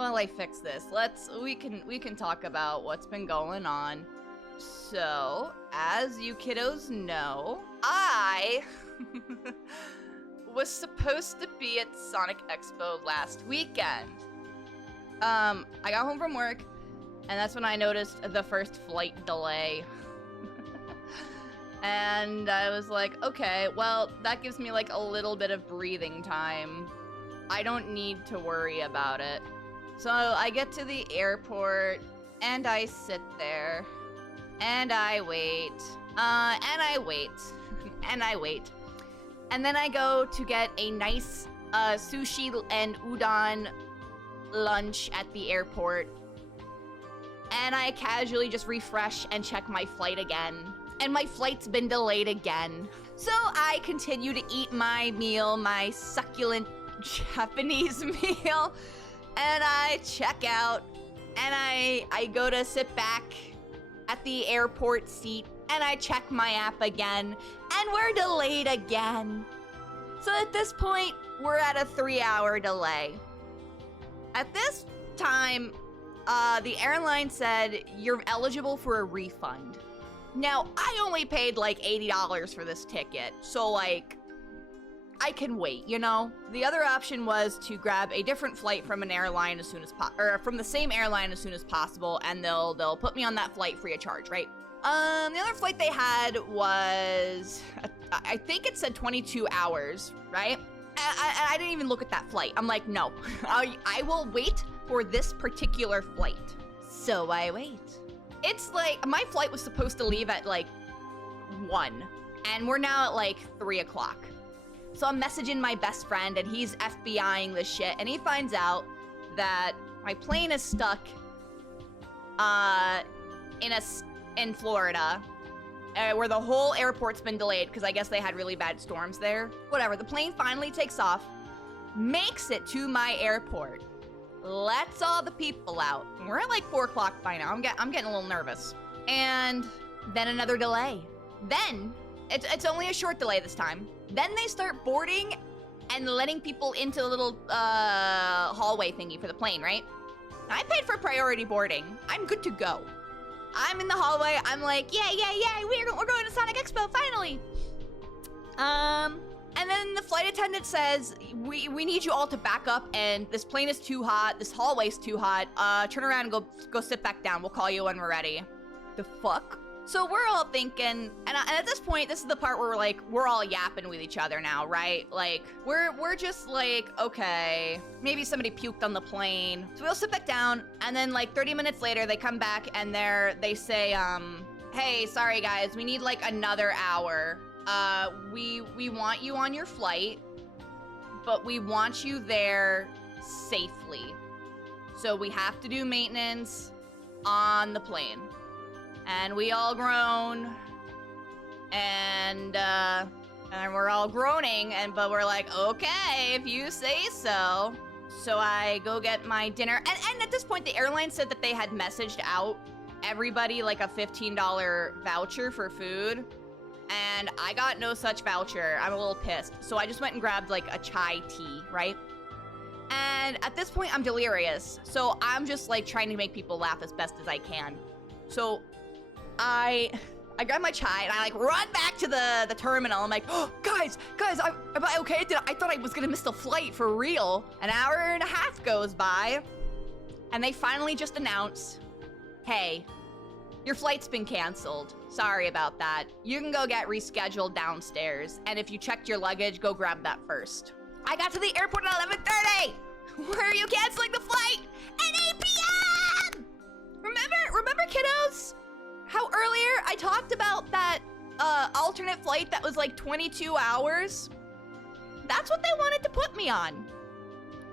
While I fix this, we can talk about what's been going on. So, as you kiddos know, I was supposed to be at Sonic Expo last weekend. I got home from work, and that's when I noticed the first flight delay. And I was like, okay, well, that gives me like a little bit of breathing time. I don't need to worry about it. So I get to the airport, and I sit there, and I wait, and I wait, and I wait. And then I go to get a nice sushi and udon lunch at the airport. And I casually just refresh and check my flight again. And my flight's been delayed again. So I continue to eat my meal, my succulent Japanese meal. And I check out. And I go to sit back at the airport seat. And I check my app again. And we're delayed again. So at this point, we're at a 3-hour delay. At this time, the airline said you're eligible for a refund. Now, I only paid like $80 for this ticket, so like, I can wait, you know? The other option was to grab a different flight from an airline as soon as from the same airline as soon as possible, and they'll put me on that flight free of charge, right? The other flight they had was, I think it said 22 hours, right? I didn't even look at that flight. I'm like, no, I will wait for this particular flight. So I wait. It's like, my flight was supposed to leave at like 1, and we're now at like 3 o'clock. So I'm messaging my best friend, and he's FBIing this shit, and he finds out that my plane is stuck in Florida, where the whole airport's been delayed because I guess they had really bad storms there. Whatever, the plane finally takes off, makes it to my airport, lets all the people out. We're at like 4 o'clock by now. I'm getting a little nervous. And then another delay. Then, it's only a short delay this time. Then they start boarding and letting people into the little hallway thingy for the plane, right? I paid for priority boarding. I'm good to go. I'm in the hallway. I'm like, yeah, we're going to Sonic Expo, finally. And then the flight attendant says, we need you all to back up, and this plane is too hot, this hallway's too hot, turn around and go sit back down. We'll call you when we're ready. The fuck? So we're all thinking, and at this point, this is the part where we're all yapping with each other now, right? Like, we're just like, okay, maybe somebody puked on the plane. So we'll sit back down, and then like 30 minutes later, they come back and they say, hey, sorry guys, we need like another hour. We want you on your flight, but we want you there safely. So we have to do maintenance on the plane. And we all groan, and we're all groaning, but we're like, okay, if you say so. So I go get my dinner, and at this point, the airline said that they had messaged out everybody like a $15 voucher for food, and I got no such voucher. I'm a little pissed. So I just went and grabbed like a chai tea, right? And at this point, I'm delirious. So I'm just like trying to make people laugh as best as I can. So I grab my chai and I like run back to the terminal. I'm like, oh, guys, am I okay? I thought I was gonna miss the flight for real. An hour and a half goes by, and they finally just announce, hey, your flight's been canceled. Sorry about that. You can go get rescheduled downstairs, and if you checked your luggage, go grab that first. I got to the airport at 11:30. Where are you canceling the flight? At 8 p.m. Remember, kiddos? How earlier I talked about that alternate flight that was like 22 hours? That's what they wanted to put me on.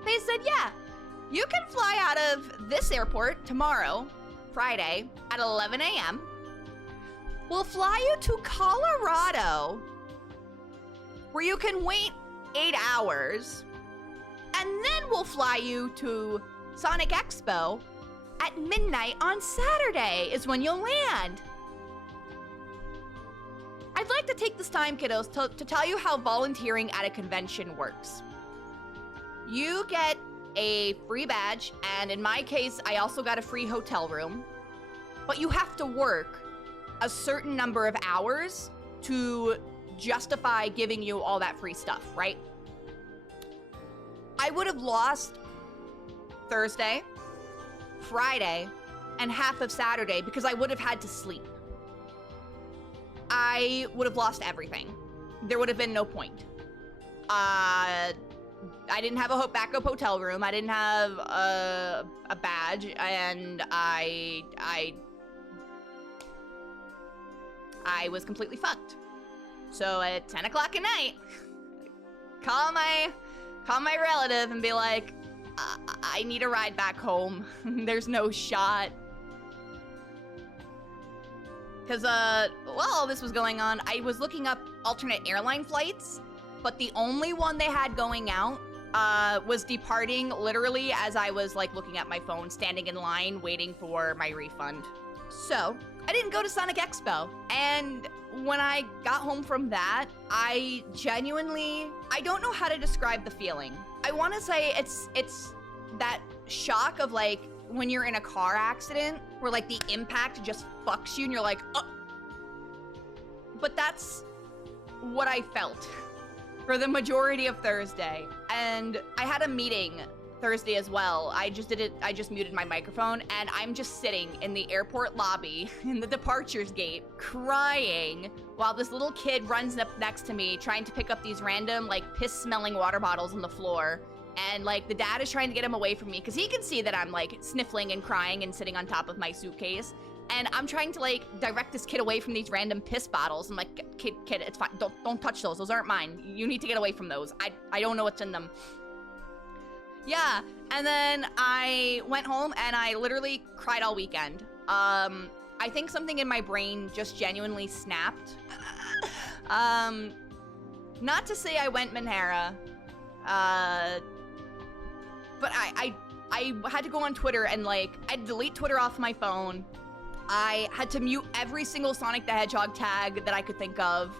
They said, yeah, you can fly out of this airport tomorrow, Friday, at 11 a.m. We'll fly you to Colorado, where you can wait 8 hours, and then we'll fly you to Sonic Expo at midnight on Saturday is when you'll land. I'd like to take this time, kiddos, to tell you how volunteering at a convention works. You get a free badge, and in my case, I also got a free hotel room. But you have to work a certain number of hours to justify giving you all that free stuff, right? I would have lost Thursday, Friday, and half of Saturday because I would have had to sleep. I would have lost everything. There would have been no point. I didn't have a backup hotel room. I didn't have a badge, and I was completely fucked. So at 10 o'clock at night, call my relative and be like, I need a ride back home. There's no shot. Because while all this was going on, I was looking up alternate airline flights, but the only one they had going out was departing literally as I was like looking at my phone, standing in line, waiting for my refund. So I didn't go to Sonic Expo. And when I got home from that, I don't know how to describe the feeling. I want to say it's that shock of like when you're in a car accident where like the impact just fucks you and you're like, oh. But that's what I felt for the majority of Thursday. And I had a meeting Thursday as well. I just muted my microphone, and I'm just sitting in the airport lobby in the departures gate crying while this little kid runs up next to me trying to pick up these random like piss smelling water bottles on the floor. And like the dad is trying to get him away from me because he can see that I'm like sniffling and crying and sitting on top of my suitcase. And I'm trying to like direct this kid away from these random piss bottles. I'm like, kid, it's fine. Don't touch those. Those aren't mine. You need to get away from those. I don't know what's in them. Yeah, and then I went home and I literally cried all weekend. I think something in my brain just genuinely snapped. Not to say I went Manhara, but I had to go on Twitter and like, I'd delete Twitter off my phone. I had to mute every single Sonic the Hedgehog tag that I could think of.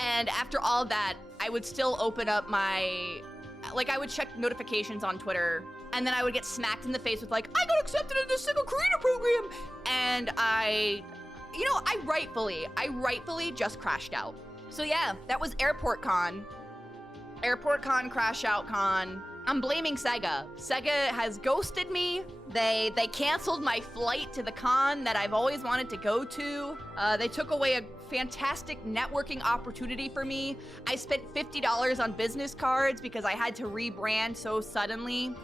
And after all that, I would still open up I would check notifications on Twitter, and then I would get smacked in the face with like, I got accepted into the single creator program. And I rightfully just crashed out. So yeah, that was Airport Con. Airport Con, Crash Out Con. I'm blaming Sega. Sega has ghosted me. They canceled my flight to the con that I've always wanted to go to. They took away a fantastic networking opportunity for me. I spent $50 on business cards because I had to rebrand so suddenly.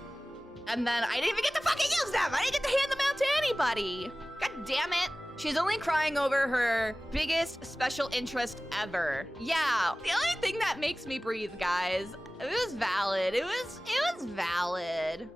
And then I didn't even get to fucking use them. I didn't get to hand them out to anybody. God damn it. She's only crying over her biggest special interest ever. Yeah, the only thing that makes me breathe, guys. It was valid. It was valid.